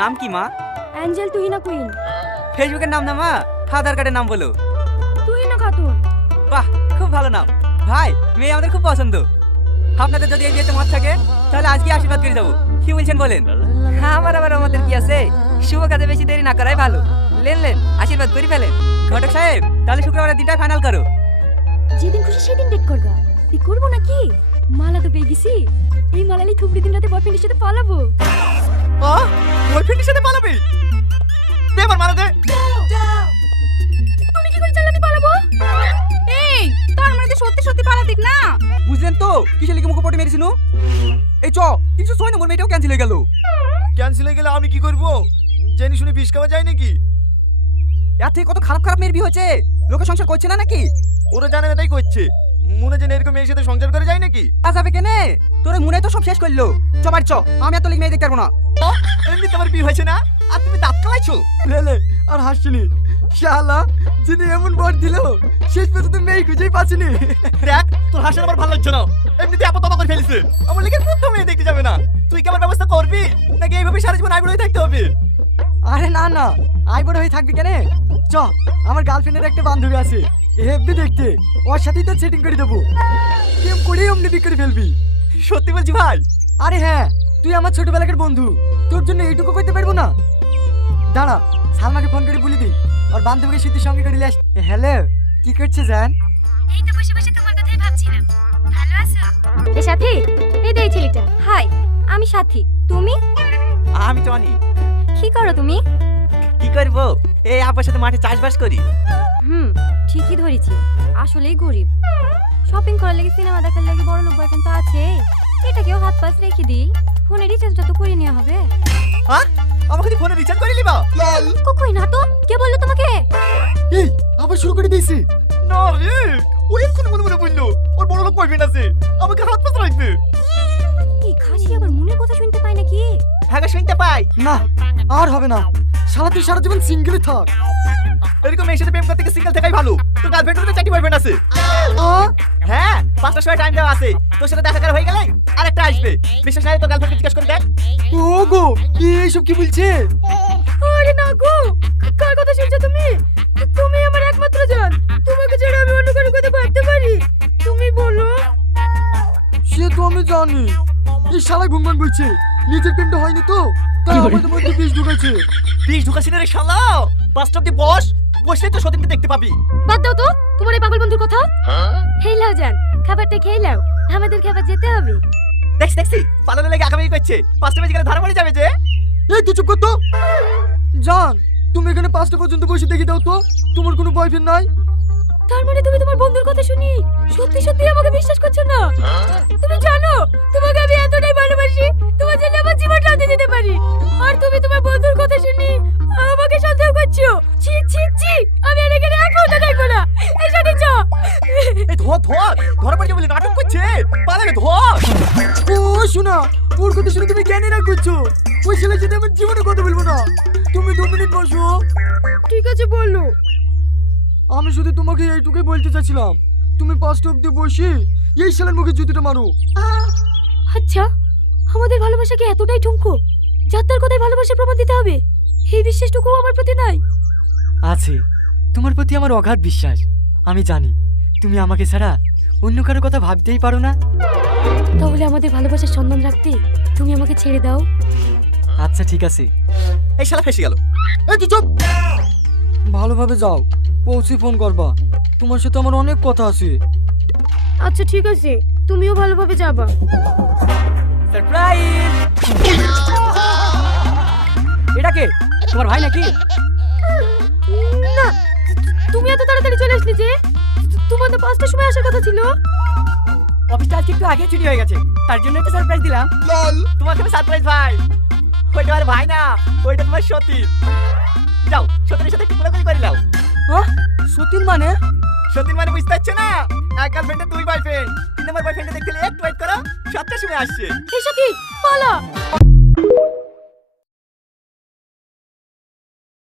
নাম কি মা? Angel Tuhina queen. ফেসবুকের নাম না মা, আধার কার্ডের নাম বলো। তুহিনা খাতুন। বাহ, খুব ভালো নাম। ভাই, মেয়ে আমাদের খুব পছন্দ। আপনাদের যদি এই বিয়েতে মত থাকে তাহলে আজকে আশীর্বাদ করে যাবো। কি বলছেন বলেন? আমার আবার আমাদের কি আছে, শুভ কাজে বেশি দেরি না করাই ভালো। লেন আশীর্বাদ করে ফেলেন। ঘটক সাহেব, তাহলে শুক্রবারের দিনটাই ফাইনাল করো। যেদিন খুশি সেদিন ডেট করবা। তুই করবো নাকি? মালা তো পেয়ে গেছি। এই মালালি থুবড়ি দিন রাতে বয়ফ্রেন্ডের সাথে পালাবো। বয়ফ্রেন্ডের সাথে পালাবি? দে আমার মালা দে। তুমি কি করে জানলে আমি পালাবো? এই তার মানে তুই সত্যি সত্যি পালাতিক না? বুঝলেন তো কিসে লিখে মুখে পটে মেরেছিনু? এই 306 নম্বর মেয়েটাও ক্যান্সেল হয়ে গেল। ক্যান্সেল হয়ে গেলে আমি কি করব? জেনে শুনে বিষ খাওয়া যায় নাকি? এর থেকে কত খারাপ খারাপ মেয়ের বিয়ে হচ্ছে, লোকে সংসার করছে না নাকি? ওরা জানে না তাই করছে। মনে জেনে এরকম মেয়ের সাথে সংসার করে যায় নাকি? যাবে কেনে? তোর মনে তো সব শেষ করলো। বাড়ি চ, আমি এত লিখ মেয়ে দেখতে পারবো না। এমনি তোমার বিয়ে হয়েছে না, আর তুমি দাঁত কালাইছো। লে আর হাসছিনি শালা, যিনি এমন বর দিল শেষ পর্যন্ত মেয়ে খুঁজেই পাচ্ছিনি। দেখ তোর হাসির আমার ভালো লাগছে না, এমনিতে আপা তবা করে ফেলিছে। আমার লেগে প্রথম মেয়ে দেখতে যাবে না, তুই কি আমার ব্যবস্থা করবি নাকি এইভাবে সারা জীবন আইবুড়োই থাকতে হবে? আরে না না, আই বড় হয়ে থাকবি কেনে? চ, আমার গার্লফ্রেন্ডের একটা বান্ধবী আছে, হেব্বি দেখতে, ওর সাথেই তো সেটিং করে দেবো। প্রেম করেই অমনি বিয়ে করে ফেলবি। সত্যি বলছি ভাই? আরে হ্যাঁ, তুই আমার ছোটবেলাকার বন্ধু, তোর জন্য এইটুকু করতে পারবো না? দাঁড়া, সালমাকে ফোন করে বলে দিই, আর বান্ধবীকে শীতের সঙ্গে করে নিয়ে আস। হ্যালো, কি করছে জান? এই তো বসে বসে তোমার কথাই ভাবছিলাম। ভালো আছো? এ সাথী, এই দে এই ছেলেটা। হাই, আমি সাথী। তুমি? আমি টনি। কি করো তুমি? কি করবো, এই আপার সাথে মাঠে চাষবাস করি। ঠিকই ধরেছি, আসলেই গরিব। শপিং করার লাগে, সিনেমা দেখার লাগে বড় লোক বয়ফ্রেন্ড তো আছে। এটাকেও হাত পাশ রেখে দিই, ফোনে রিচার্জটা তো করে নেওয়া হবে। হ্যাঁ, আমাকে তুই ফোনে রিচার্জ করে নিবা? কই না তো, কে বললো তোমাকে? এই আবার শুরু করে দিয়েছি না রে। ওই এক্ষুনি মনে মনে বললো ওর বড় লোক বয়ফ্রেন্ড আছে, আমাকে হাত পাশে রাখবে। এই খাসি আবার মনের কথা শুনতে পায় নাকি? হ্যাঁ শুনতে পাই। না আর হবে না, শালা তুই সারা জীবন সিঙ্গেলই থাক। এরকম মেয়ের সাথে প্রেম করতে গিয়ে সিঙ্গেল থাকাই ভালো। তোর গার্লফ্রেন্ড তো 4টি বয়ফ্রেন্ড আছে। হ্যাঁ, 5টার সময় টাইম দেওয়া আছে, তোর সাথে দেখা করা হয়ে গেলে আরেকটা আসবে। বিশ্বাস না হলে তোর গার্লফ্রেন্ডকে জিজ্ঞেস করে দেখ। ও গো, কি এইসব কি বলছে? আরে না গো, কার কথা শুনছো তুমি? তুমি আমার একমাত্র জান, তোমাকে ছাড়া আমি অন্য কারো কথা ভাবতে পারি? তুমি বলো। সে তো আমি জানি, এই শালা গুনগুন বলছে নিজের প্রেমটা হয়নি তো, তাই আমাদের মধ্যে বিষ ঢুকেছে। বিষ ঢুকাছি না রে শালা, 5টা অব্দি বসলে তো সতীনকে দেখতে পাবি। বাদ দাও তো তোমার এই পাগল বন্ধুর কথা। খেয়ে লাও জান, খাবারটা খেয়ে লাও, আমাদের খাবার যেতে হবে। দেখছি পালানোর লেগে আগামী করছে। 5টা বেজে গেলে ধরা পড়ে যাবে যে। এই তুই চুপ কর তো। জান, তুমি এখানে 5টা পর্যন্ত বসে দেখি দাও তো, তোমার কোনো বয়ফ্রেন্ড নাই? তার মানে তুমি তোমার বন্ধুর কথা শুনি সত্যি সত্যি আমাকে বিশ্বাস করছো না? তুমি জানো তোমাকে আমি এতটাই ভালোবাসি, তোমার জন্য আমার জীবনটাও দিয়ে দিতে পারি, আর তুমি তোমার বন্ধুর কথা শুনি আমাকে সন্দেহ করছো। ছি ছি ছি, আমি আর এখানে এক মুহূর্ত থাকবো না। এই সাথে চ। এই ধরা পড়ে যাবে বলে নাটক করছে, পালাবে ধর। ও শোনা, ওর কথা শুনে তুমি জ্ঞানী রাগ করছো। ওই ছেলের সাথে আমার জীবনে কথা বলবো না। তুমি 2 মিনিট বসো। ঠিক আছে বলো। আমি শুধু তোমাকে এইটুকুই বলতে চাচ্ছিলাম, তুমি 5টা অব্দি বসে এই ছেলের মুখে জুতিটা মারো। আচ্ছা, আমাদের ভালোবাসা কি এতটাই ঠুনকো যাত্রার কথাই ভালোবাসার প্রমাণ দিতে হবে? এই বিশ্বাসটুকু আমার প্রতি নাই। আছে, তোমার প্রতি আমার অগাধ বিশ্বাস। আমি জানি তুমি আমাকে ছাড়া অন্য কারো কথা ভাবতেই পারো না। তাহলে আমাদের ভালোবাসার সম্মান রাখতে তুমি আমাকে ছেড়ে দাও। আচ্ছা ঠিক আছে। এই শালা ফেসে গেল। এই তুই চুপ। ভালোভাবে যাও, পৌঁছে ফোন করবা, তোমার সাথে আমার অনেক কথা আছে। আচ্ছা ঠিক আছে, তুমিও ভালোভাবে যাবা। সারপ্রাইজ! এটা কে, তোমার ভাই নাকি? না, তুমি এত তাড়াতাড়ি চলে আসলে যে? তোমার তো 5টার সময় আসার কথা ছিল। অফিসটা আজকে একটু আগে ছুটি হয়ে গেছে, তার জন্য একটা সারপ্রাইজ দিলাম। তোমাকে আমি সারপ্রাইজ ভাই। ওইটা আমার ভাই না, ওইটা তোমার সতীন। যাও, সতীনের সাথে একটু কোলাকুলি করে নাও। হ্যাঁ, সতীন মানে? সতীন মানে বুঝতে পারছো না? এক গার্লফ্রেন্ডে 2 বয়ফ্রেন্ড। 3 নম্বর বয়ফ্রেন্ডে দেখতে একটু ওয়েট করো, 7টার সময় আসছে। এই সাথী পালা।